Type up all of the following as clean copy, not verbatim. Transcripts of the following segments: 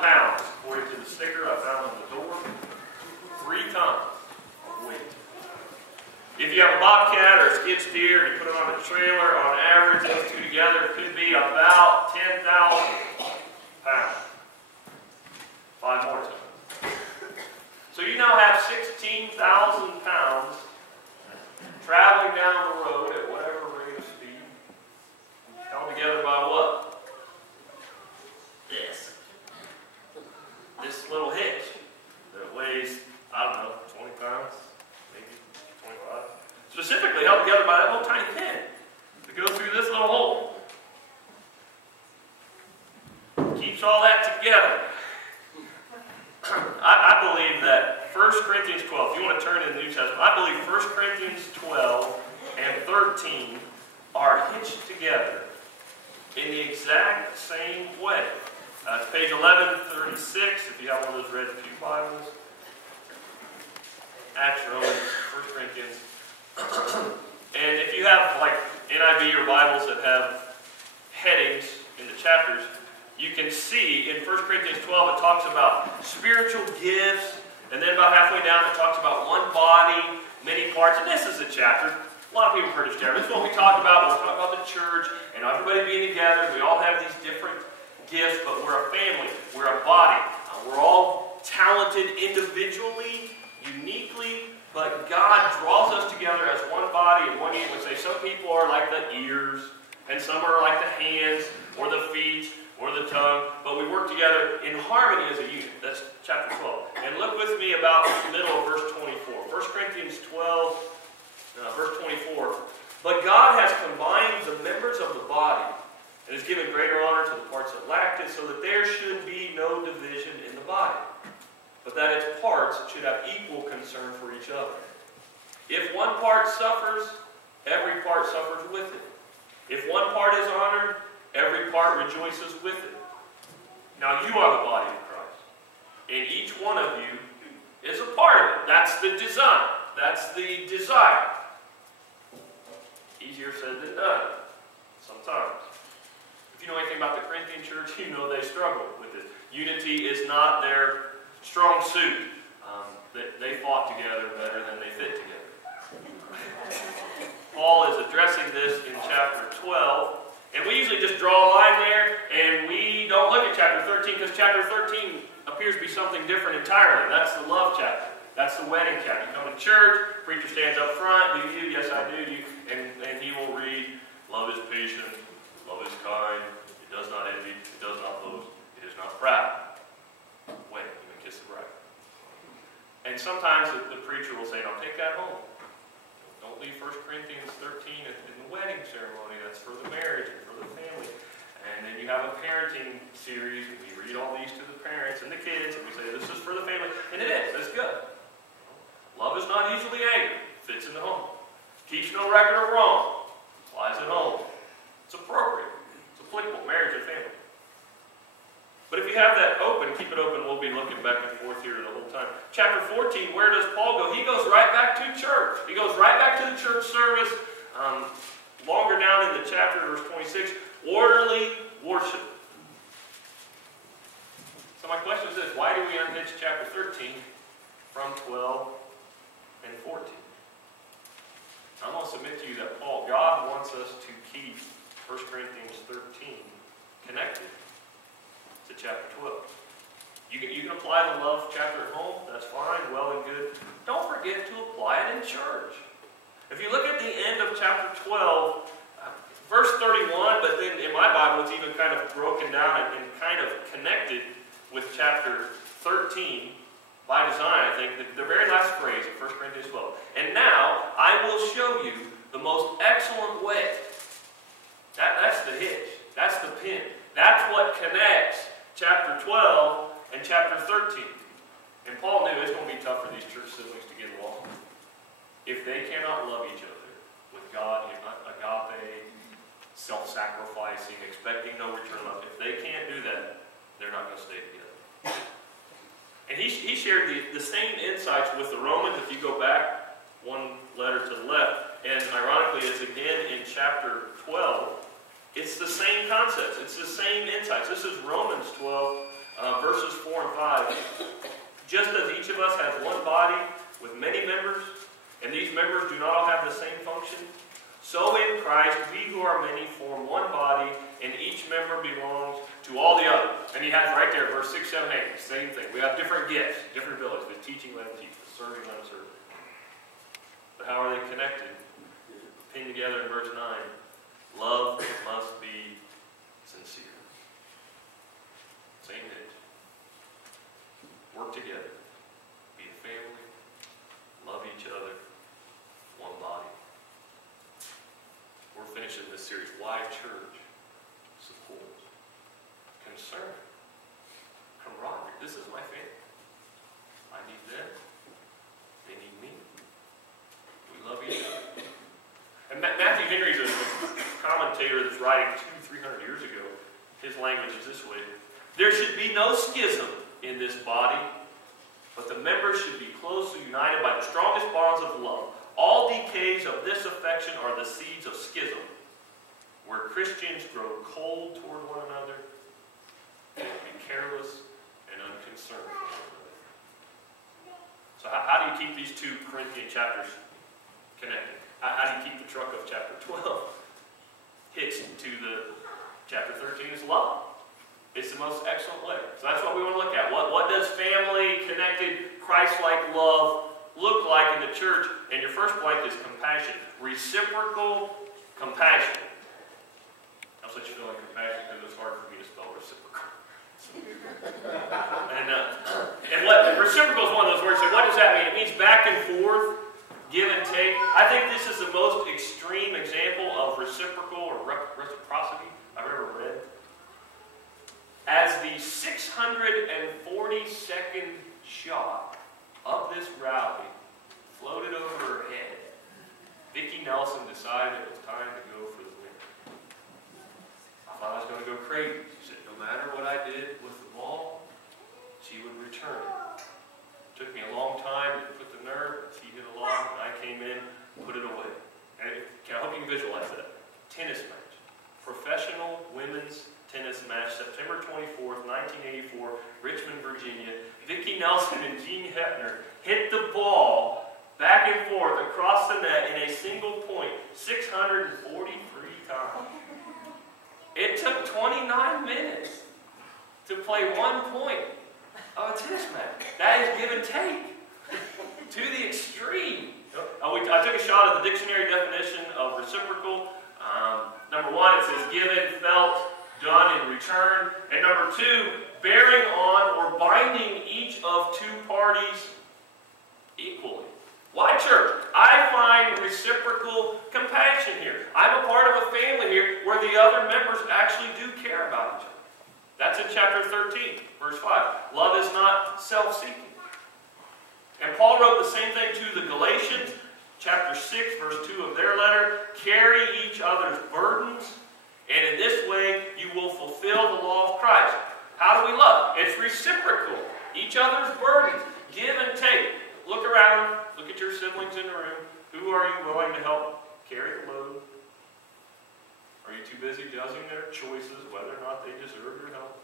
pounds, according to the sticker I found on the door. 3 tons of weight. If you have a bobcat or a skid steer and you put it on a trailer, on average, those two together could be about 10,000 pounds. 5 more tons. So you now have 16,000 pounds traveling down the road at whatever rate of speed, held together by what? This little hitch that weighs, I don't know, 20 pounds, maybe 25. Specifically held together by that little tiny pin that goes through this little hole. Keeps all that together. I believe that 1 Corinthians 12, if you want to turn to the New Testament, I believe 1 Corinthians 12 and 13 are hitched together in the exact same way. It's page 1136, if you have one of those red pew Bibles. Acts, Romans, 1 Corinthians. And if you have like NIV or Bibles that have headings in the chapters, you can see in 1 Corinthians 12 it talks about spiritual gifts, and then about halfway down it talks about one body, many parts, and this is a chapter. A lot of people have heard this chapter. This is what we talk about when we talk about the church and everybody being together. We all have these different gifts, but we're a family. We're a body. We're all talented individually, uniquely, but God draws us together as one body and one unit. We say some people are like the ears, and some are like the hands, or the feet, or the tongue, but we work together in harmony as a unit. That's chapter 12. And look with me about the middle of verse 24. 1 Corinthians 12, verse 24. But God has combined the members of the body and has given greater honor to the parts that lacked it, so that there should be no division in the body, but that its parts should have equal concern for each other. If one part suffers, every part suffers with it. If one part is honored, every part rejoices with it. Now you are the body of Christ, and each one of you is a part of it. That's the design. That's the desire. Easier said than done, sometimes. If you know anything about the Corinthian church, you know they struggle with it. Unity is not their strong suit. They fought together better than they fit together. Paul is addressing this in chapter 12. And we usually just draw a line there, and we don't look at chapter 13, because chapter 13 appears to be something different entirely. That's the love chapter. That's the wedding chapter. You come to church, preacher stands up front, do you? Yes, I do. And he will read, love is patient, love is kind, it does not envy, it does not boast, it is not proud. Wedding, you may kiss the bride. And sometimes the preacher will say, now take that home. Don't leave 1 Corinthians 13 in the wedding ceremony. That's for the marriage and for the family. And then you have a parenting series, and we read all these to the parents and the kids, and we say, this is for the family. And it is. That's good. Love is not easily angered. Fits in the home. Keeps no record of wrong. Applies at home. It's appropriate. It's applicable. Marriage and family. But if you have that open, keep it open. We'll be looking back and forth here the whole time. Chapter 14, where does Paul go? He goes right back to church. He goes right back to the church service. Longer down in the chapter, verse 26, orderly worship. So my question is this: why do we unhitch chapter 13 from 12 and 14? I'm going to submit to you that God wants us to keep 1 Corinthians 13 connected to chapter 12. You can apply the love chapter at home. That's fine, well and good. Don't forget to apply it in church. If you look at the end of chapter 12, verse 31, but then in my Bible it's even kind of broken down and kind of connected with chapter 13 by design, I think. The very last phrase of 1 Corinthians 12. And now I will show you the most excellent way. That's the hitch. That's the pin. That's what connects chapter 12 and chapter 13. And Paul knew it's going to be tough for these church siblings to get along. If they cannot love each other with God, agape, self-sacrificing, expecting no return love, if they can't do that, they're not going to stay together. And he shared the same insights with the Romans. If you go back one letter to the left, and ironically it's again in chapter 12, it's the same concepts. It's the same insights. This is Romans 12, verses 4 and 5. Just as each of us has one body with many members, and these members do not all have the same function, so in Christ we who are many form one body, and each member belongs to all the others. And he has right there, verse 6, 7, 8, the same thing. We have different gifts, different abilities. The teaching, let him teach. The serving, let him serve. But how are they connected? Pinned together in verse 9. Love must be sincere. Same page. Work together. Be a family. Love each other. One body. We're finishing this series. Why church? Support. Concern. Camaraderie. This is my family. I need them. They need me. We love each other. And Matthew Henry's a commentator that's writing 200-300 years ago. His language is this way. There should be no schism in this body, but the members should be closely united by the strongest bonds of love. All decays of this affection are the seeds of schism, where Christians grow cold toward one another, and be careless and unconcerned for one another. So how do you keep these 2 Corinthian chapters connected? How do you keep the truck of chapter 12 hitched to the chapter 13 is love. It's the most excellent way. So that's what we want to look at. What does family-connected, Christ-like love look like in the church? And your first blank is compassion. Reciprocal compassion. I'll let you feel like compassion because it's hard for me to spell reciprocal. and what reciprocal is one of those words. So what does that mean? It means back and forth, give and take. I think this is the most extreme example of reciprocal or reciprocity I've ever read. As the 642nd shot of this rally floated over her head, Vicki Nelson decided it was time to go for the win. I thought I was going to go crazy. She said no matter what I did with the ball, she would return it. It took me a long time to put the nerve. She hit a lot, and I came in, put it away. And I hope you can visualize that. Tennis match. Professional women's tennis match, September 24th, 1984, Richmond, Virginia. Vicki Nelson and Jean Hepner hit the ball back and forth across the net in a single point 643 times. It took 29 minutes to play 1 point of a tennis match. That is give and take to the extreme. I took a shot at the dictionary definition of reciprocal. Number 1, it says given, felt, done in return. And number 2, bearing on or binding each of 2 parties equally. Why church? I find reciprocal compassion here. I'm a part of a family here where the other members actually do care about each other. That's in chapter 13, verse 5. Love is not self-seeking. And Paul wrote the same thing to the Galatians, chapter 6, verse 2 of their letter. Carry each other's burdens, and in this way you will fulfill the law of Christ. How do we love? It's reciprocal. Each other's burdens. Give and take. Look around. Look at your siblings in the room. Who are you willing to help carry the load? Are you too busy judging their choices, whether or not they deserve your help?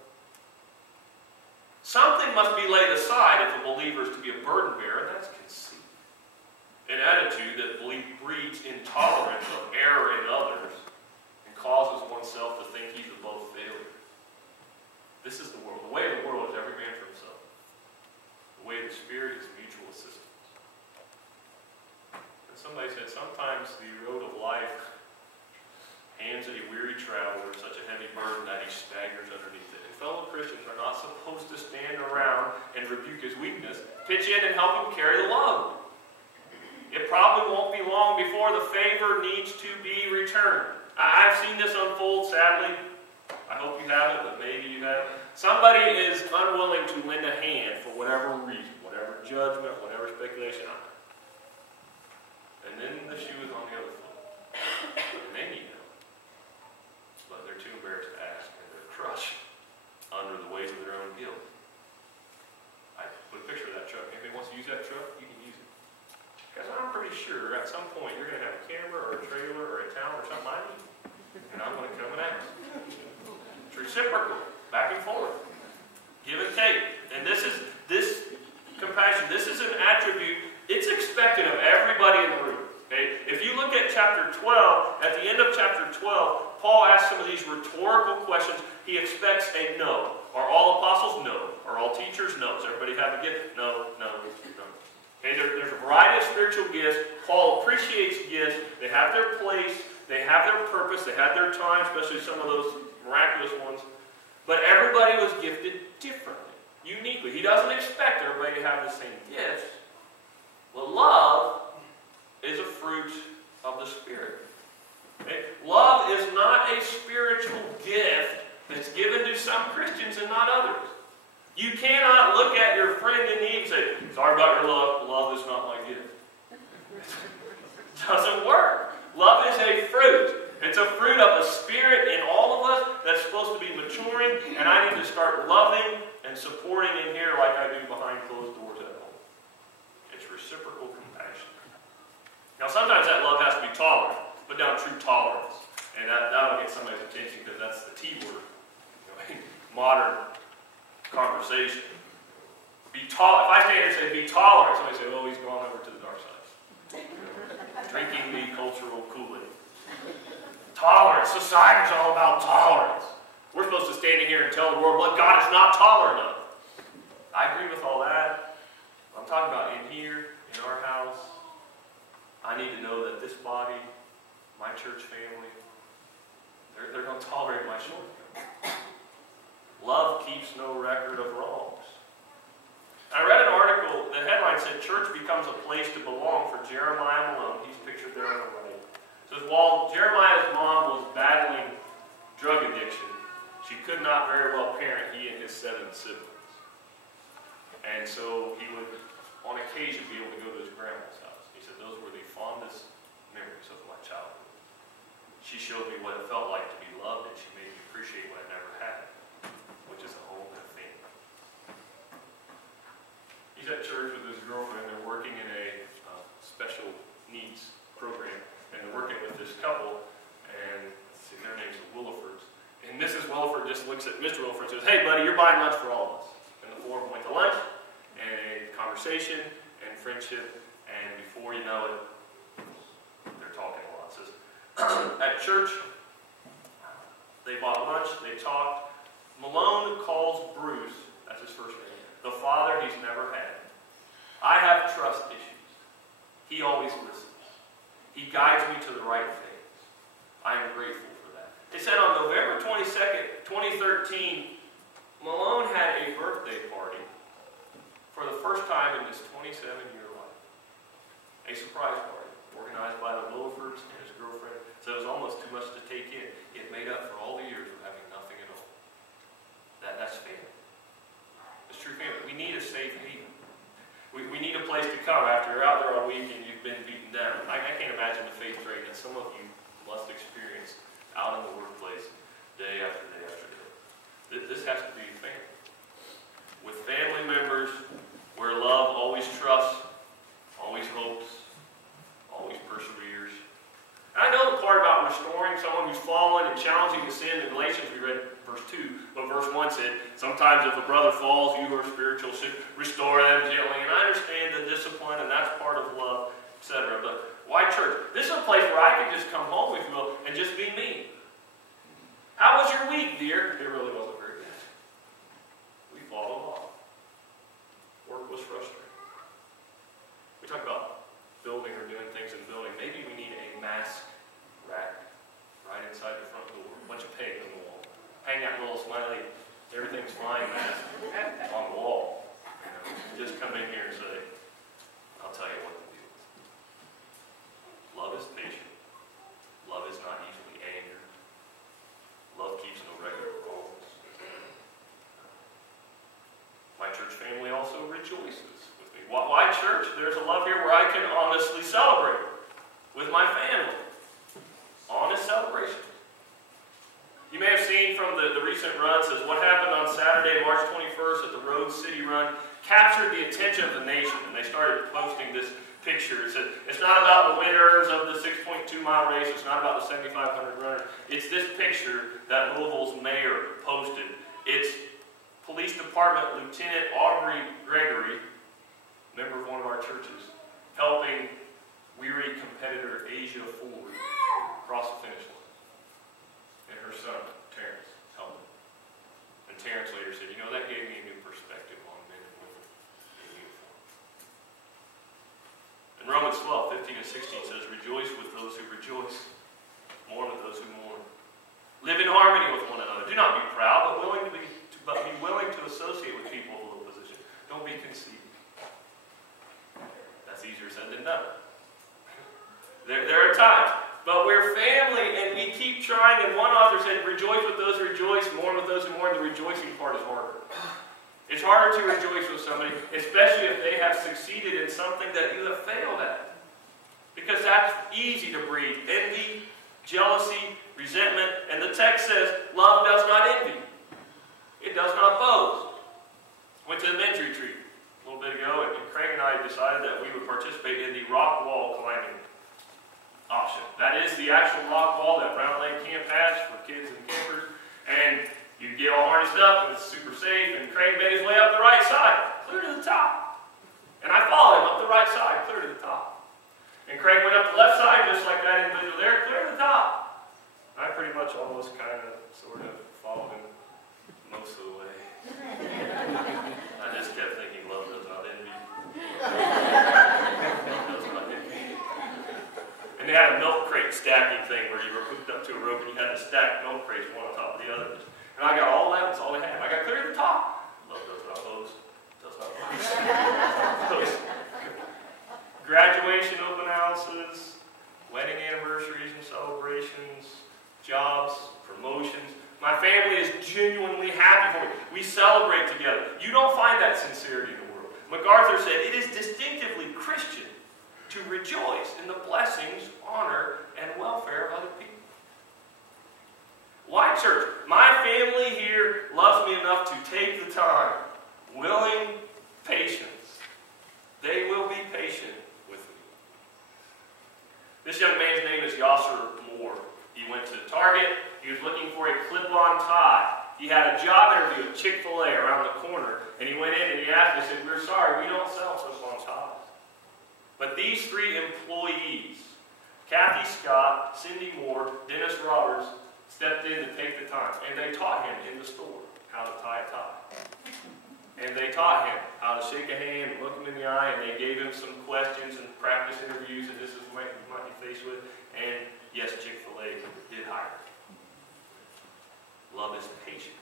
Something must be laid aside if a believer is to be a burden bearer, and that's conceit. An attitude that breeds intolerance of error in others and causes oneself to think he's above failure. This is the world. The way of the world is every man for himself. The way of the Spirit is mutual assistance. And somebody said, sometimes the road of life hands a weary traveler such a heavy burden that he staggers underneath it. And fellow Christians are not supposed to stand around and rebuke his weakness. Pitch in and help him carry the load. It probably won't be long before the favor needs to be returned. I've seen this unfold, sadly. I hope you haven't, but maybe you have. Somebody is unwilling to lend a hand for whatever reason, whatever judgment, whatever speculation. And then the shoe is on the other foot. And they need help. But they're too embarrassed to ask, and they're crushed under the weight of their own guilt. I put a picture of that truck. Anybody wants to use that truck, you can use it. Because I'm pretty sure at some point you're going to have a camera or a trailer or a towel or something I need. And I'm going to come and ask. It's reciprocal, back and forth. Give and take. And this compassion, this is an attribute, it's expected of everybody in the room. Okay? If you look at chapter 12, at the end of chapter 12, Paul asks some of these rhetorical questions. He expects a no. Are all apostles? No. Are all teachers? No. Does everybody have a gift? No, no, no. Okay, there's a variety of spiritual gifts. Paul appreciates gifts. They have their place. They have their purpose. They have their time, especially some of those miraculous ones. But everybody was gifted differently, uniquely. He doesn't expect everybody to have the same gifts. Well, love is a fruit of the Spirit. Okay? Love is not a spiritual gift that's given to some Christians and not others. You cannot look at your friend in need and say, sorry about your love, love is not my gift. It doesn't work. Love is a fruit. It's a fruit of the Spirit in all of us that's supposed to be maturing, and I need to start loving and supporting in here like I do behind closed doors at home. It's reciprocal compassion. Now sometimes that love has to be tolerant. Put down true tolerance. And that'll get somebody's attention because that's the T word. Modern conversation. If I stand here and say be tolerant, somebody say, oh, he's gone over to the dark side. Drinking the cultural Kool-Aid. Tolerance. Society's all about tolerance. We're supposed to stand in here and tell the world what God is not tolerant of. I agree with all that. I'm talking about in here, in our house. I need to know that this body, my church family, they're going to tolerate my shortcomings. Love keeps no record of wrongs. I read an article, the headline said, church becomes a place to belong for Jeremiah Malone. He's pictured there on the right. It says, while Jeremiah's mom was battling drug addiction, she could not very well parent he and his 7 siblings. And so he would, on occasion, be able to go to his grandma's house. He said, those were the fondest memories of my childhood. She showed me what it felt like to be loved, and she made me appreciate what I never had, which is a whole new thing. He's at church with his girlfriend. They're working in a special needs program, and they're working with this couple, and let's see, their name's the Willifords. And Mrs. Williford just looks at Mr. Williford and says, hey, buddy, you're buying lunch for all of us. And the four of them went to lunch, and conversation, and friendship, and before you know it, they're talking a lot. It says, at church, they bought lunch, they talked. Malone calls Bruce, that's his first name, the father he's never had. I have trust issues. He always listens. He guides me to the right things. I am grateful for that. It said on November 22nd, 2013, Malone had a birthday party for the first time in his 27-year life. A surprise party organized by the Willifords and his girlfriend. So it was almost too much to take in. It made up for all the years of having nothing at all. That's family. It's true family. We need a safe haven. We need a place to come after you're out there all week and you've been beaten down. I can't imagine the faith drain that some of you must experience out in the workplace day after day after day. This has to be family. With family members where love always trusts, always hopes, always perseveres. And I know the part about restoring someone who's fallen and challenging the sin in Galatians, we read verse 2, but verse 1 said, sometimes if a brother falls, you who are spiritual should restore them gently. And I understand the discipline, and that's part of love, etc. But why church? This is a place where I can just come home, if you will, and just be me. How was your week, dear? It really wasn't very good. We fought a lot. Work was frustrating. We talk about building or doing things in building. Maybe we need a mask rack right inside the front door. A bunch of pegs on the wall. Hang that little smiley, everything's fine mask on the wall. Just come in here and say, I'll tell you what to do. Love is patient. Love is not easily angered. Love keeps no record of wrongs. My church family also rejoices with me. Why church? There's a love here where I can honestly celebrate with my family. Honest celebration. You may have seen from the recent run, says what happened on Saturday, March 21st at the Road City Run captured the attention of the nation. And they started posting this picture. It said, it's not about the winners of the 6.2-mile race. It's not about the 7,500 runners. It's this picture that Louisville's mayor posted. It's Police Department Lieutenant Aubrey Gregory, member of one of our churches, helping weary competitor Asia Ford cross the finish line. And her son, Terrence, helped him. And Terrence later said, you know, that gave me a new perspective on men and women in uniform. And Romans 12, 15 and 16 says, rejoice with those who rejoice, mourn with those who mourn. Live in harmony with one another. Do not be proud, but be willing to associate with people of low position. Don't be conceited. That's easier said than done. There are times, but we're family, and we keep trying. And one author said, rejoice with those who rejoice, mourn with those who mourn. The rejoicing part is harder. It's harder to rejoice with somebody, especially if they have succeeded in something that you have failed at. Because that's easy to breed. Envy, jealousy, resentment. And the text says, love does not envy. It does not boast. Went to the men's retreat a little bit ago, and Craig and I decided that we would participate in the rock wall climbing option. That is the actual rock wall that Brown Lake Camp has for kids and campers. And you get all harnessed up, and it's super safe, and Craig made his way up the right side, clear to the top. And I followed him up the right side, clear to the top. And Craig went up the left side, just like that individual there, clear to the top. I pretty much almost kind of, sort of followed him most of the way. I just kept thinking, love does not envy. Does not envy. And they had a milk crate stacking thing where you were hooked up to a rope and you had to stack milk crates one on top of the other. And I got all that, that's all I had. I got clear to the top. Love does not boast. Does not boast. Graduation open houses, wedding anniversaries and celebrations, jobs, promotions. My family is genuinely happy for me. We celebrate together. You don't find that sincerity in the world. MacArthur said, it is distinctively Christian to rejoice in the blessings, honor, and welfare of other people. Why, church? My family here loves me enough to take the time, willing patience. They will be patient with me. This young man's name is Yasser Moore. He went to Target. He was looking for a clip-on tie. He had a job interview at Chick-fil-A around the corner, and he went in and he asked, he said, we're sorry, we don't sell clip-on ties. But these three employees, Kathy Scott, Cindy Moore, Dennis Roberts, stepped in to take the time, and they taught him in the store how to tie a tie. And they taught him how to shake a hand and look him in the eye, and they gave him some questions and practice interviews, and this is what you might be faced with. And yes, Chick-fil-A did hire him. Love is patient.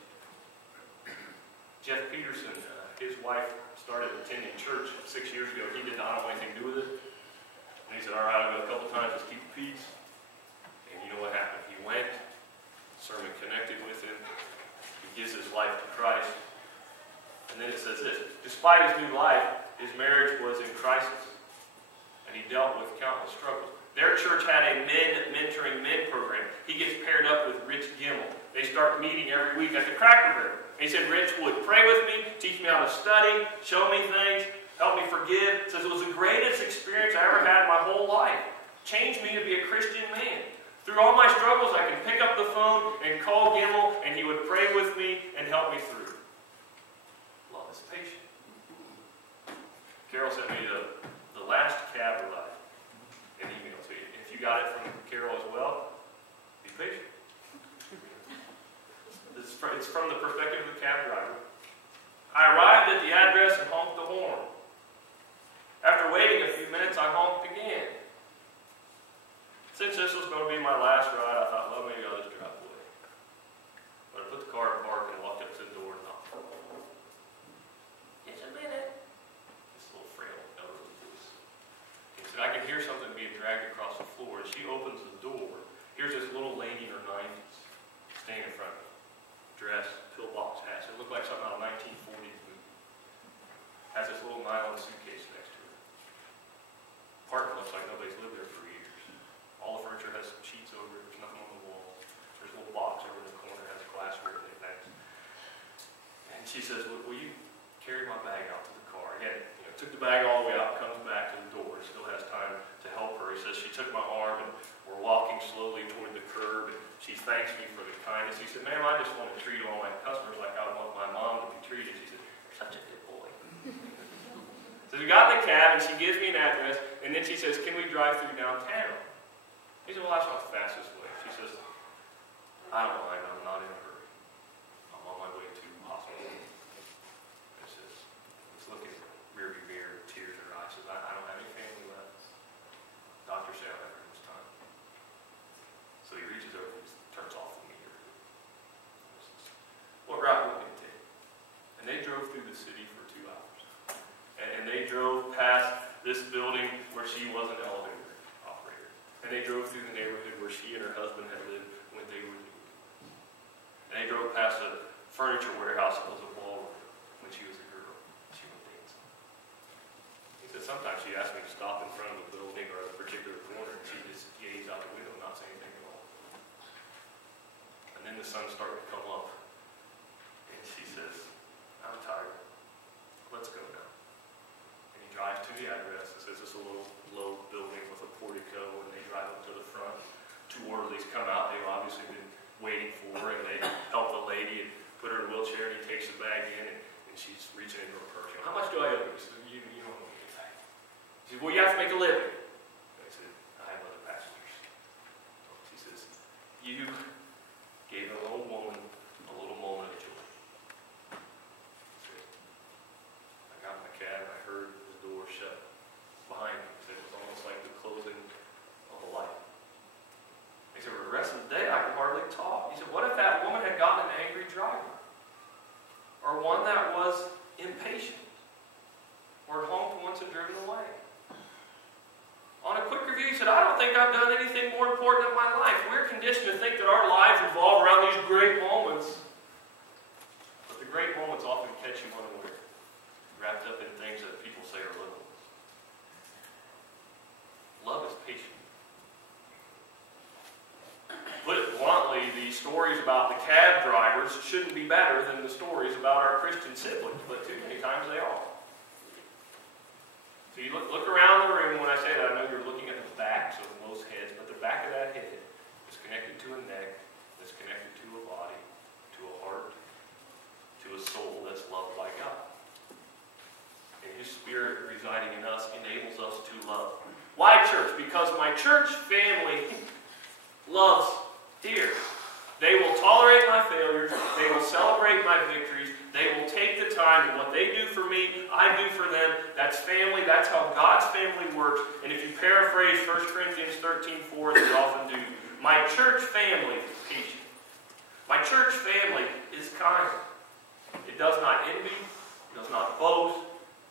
Jeff Peterson, his wife started attending church 6 years ago. He did not have anything to do with it. And he said, all right, I'll go a couple times, just keep the peace. And you know what happened? He went, the sermon connected with him. He gives his life to Christ. And then it says this, despite his new life, his marriage was in crisis. And he dealt with countless struggles. Their church had a mentoring men program. He gets paired up with Rich Gimmel. They start meeting every week at the Cracker Barrel. And he said, Rich would pray with me, teach me how to study, show me things, help me forgive. He says it was the greatest experience I ever had in my whole life. Changed me to be a Christian man. Through all my struggles, I could pick up the phone and call Gimmel, and he would pray with me and help me through. Love is patient. Carol sent me the last cab ride, an email to you. If you got it from Carol as well, be patient. It's from the perspective of the cab driver. I arrived at the address and honked the horn. After waiting a few minutes, I honked again. Since this was going to be my last ride, I thought, well, maybe I'll just drive away. But I put the car in park and walked up to the door and knocked. Just a minute. This little frail elderly voice. He said, I can hear something being dragged across the floor. As she opens the door, here's this little lady in her 90s standing in front of me. Dress, pillbox hat. It looked like something out of a 1940s movie. Has this little nylon suitcase next to her. Apartment looks like nobody's lived there for years. All the furniture has some sheets over it. There's nothing on the wall. There's a little box over in the corner that has glassware and things. And she says, will you carry my bag out to the car? Again, took the bag all the way out, comes back to the door. Still has time to help her. He says, she took my arm and we're walking slowly toward the curb. And she thanks me for the kindness. He said, ma'am, I just want to treat all my customers like I want my mom to be treated. So we got in the cab, and she gives me an address, and then she says, can we drive through downtown? He said, well, that's not the fastest way. She says, I don't mind, I'm not in a hurry. I'm on my way to the hospital. I says, let's look in the rearview mirror, tears in her eyes. Says, I don't have any family left. Doctor said I have this time. So he reaches over and turns off the meter. What route would we take? And they drove through the city for 2 hours. And they drove past this building where she was an elevator operator. And they drove through the neighborhood where she and her husband had lived when they were new. And they drove past a furniture warehouse that was a ballroom when she was a girl. She went dancing. He said sometimes she'd ask me to stop in front of a building or a particular corner, and she'd just gaze out the window and not say anything at all. And then the sun started to come up. And she says, I'm tired. Let's go now. And he drives to the address. It says it's a little low building with a portico, and they drive up to the front. 2 orderlies come out. They've obviously been waiting for her, and they help the lady and put her in a wheelchair, and he takes the bag in, and she's reaching into her purse. How much do I owe you? He says, you don't owe me anything. She says, well, you have to make a living. I said, I have other passengers. She says, you gave an old woman a little moment of joy. I got in my cab, and I heard the door shut behind me. It was almost like the closing of a light. He said, for the rest of the day, I could hardly talk. He said, what if that woman had gotten an angry driver? Or one that was impatient? Or honked once and driven away? On a quick review, he said, I don't think I've done anything more important in my life. We're conditioned to think that our lives revolve around these great moments. But the great moments often catch you unaware, wrapped up in things that people say are little. Love is patient. Put it bluntly, the stories about the cab drivers shouldn't be better than the stories about our Christian siblings, but too many times they are. So you look around the room. When I say that, I know you're looking at the backs of most heads, but the back of that head is connected to a neck, that's connected to a body, to a heart, to a soul that's loved by God. And His Spirit residing in us enables us to love. Why church? Because my church family loves here. They will tolerate my failures. They will celebrate my victories. They will take the time, and what they do for me, I do for them. That's family. That's how God's family works. And if you paraphrase 1 Corinthians 13:4, as we often do, my church family is patient. My church family is kind. It does not envy. It does not boast.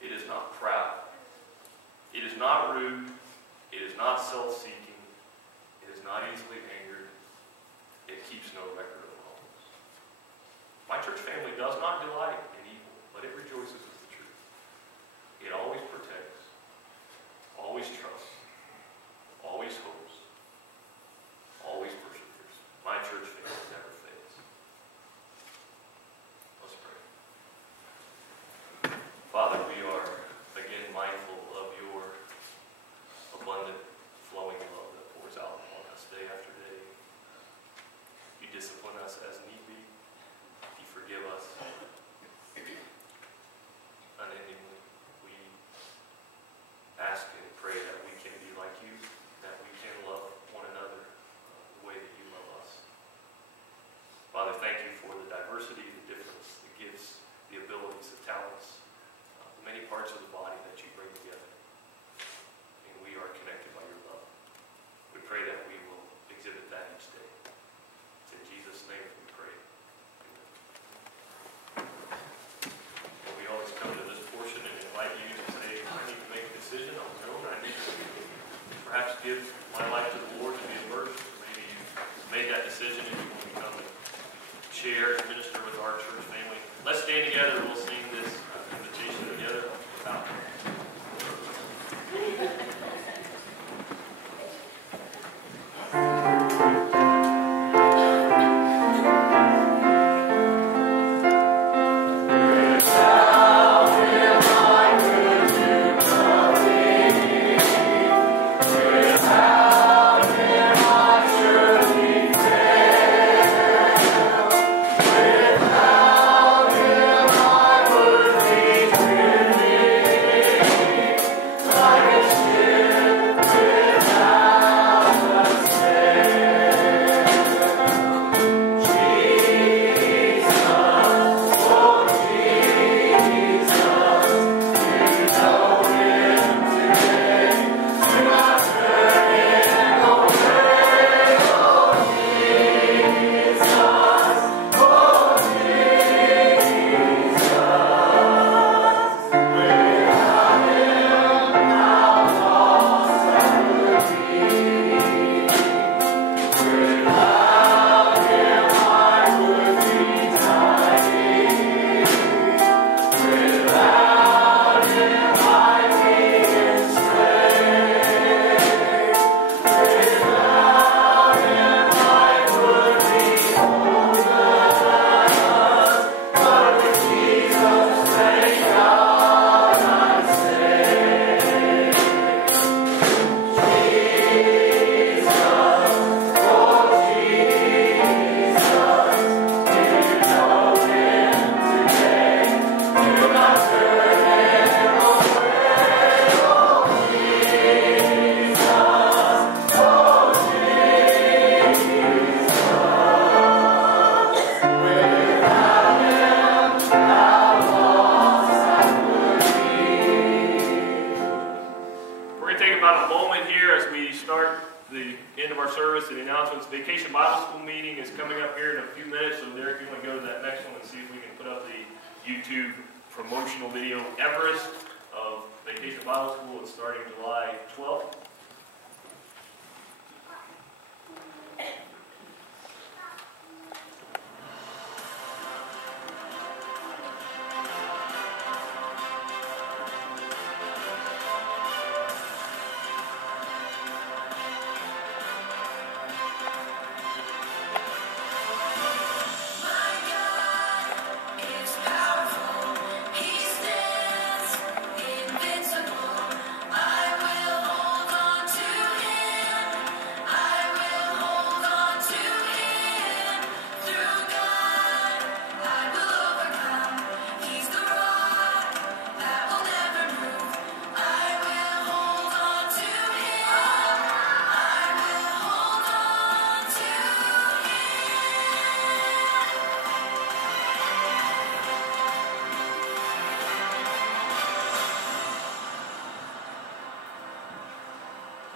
It is not proud. It is not rude. It is not self-seeking. It is not easily angered. It keeps no record of wrongs. My church family does not delight in evil, but it rejoices with the truth. It always protects, always trusts, always hopes, always perseveres. My church family never fails. Let's pray. Father, we are again mindful of your abundant, flowing love that pours out upon us day after day. You discipline us as need be. You forgive us unendingly. We ask and pray that we can be like you, that we can love one another the way that you love us. Father, thank you for the diversity, the difference, the gifts, the abilities, the talents, the many parts of the body that you bring together. And we are connected by your love. We pray that we will exhibit that each day. In Jesus' name we pray. Well, we always come to this portion and invite you to say, I need to make a decision on my own. I need to perhaps give my life to the Lord to be immersed. Maybe you've made that decision and you want to come and share and minister with our church family. Let's stand together and we'll sing this invitation together. Without him, I Vacation Bible School meeting is coming up here in a few minutes, so Derek, you want to go to that next one and see if we can put up the YouTube promotional video, Everest, of Vacation Bible School. It's starting July 12th.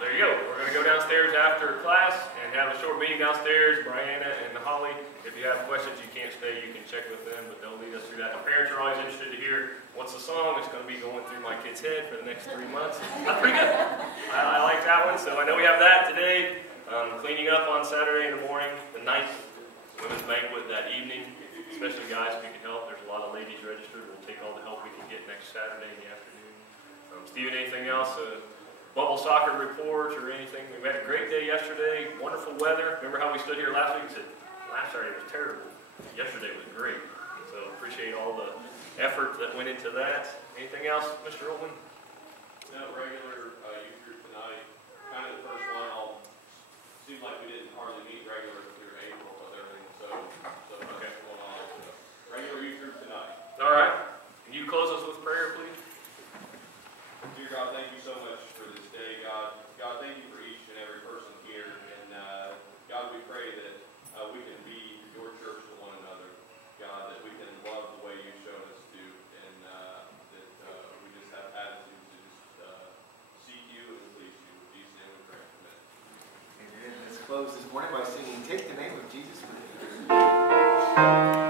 There you go. We're going to go downstairs after class and have a short meeting downstairs. Brianna and Holly, if you have questions, you can't stay, you can check with them, but they'll lead us through that. The parents are always interested to hear what's the song. It's going to be going through my kid's head for the next 3 months. That's pretty good. I like that one. So I know we have that today. Cleaning up on Saturday in the morning. The 9th women's banquet that evening. Especially guys, if you can help. There's a lot of ladies registered. We'll take all the help we can get next Saturday in the afternoon. Steven, anything else? Bubble soccer report or anything? We had a great day yesterday, wonderful weather. Remember how we stood here last week and said, last Saturday was terrible. Yesterday was great. So appreciate all the effort that went into that. Anything else, Mr. Olman? No, regular youth group tonight. Kind of the first one. Seemed like we didn't hardly meet regular through April with everything. So okay. That's going on. So, regular youth group tonight. All right. Can you close us with prayer, please? Dear God, thank you so much for this day, God. God, thank you for each and every person here. And God, we pray that we can be your church to one another. God, that we can love the way you showed us to, and that we just have attitudes to just seek you and please you. In Jesus' name we pray. Amen. Amen. Let's close this morning by singing, Take the Name of Jesus with You.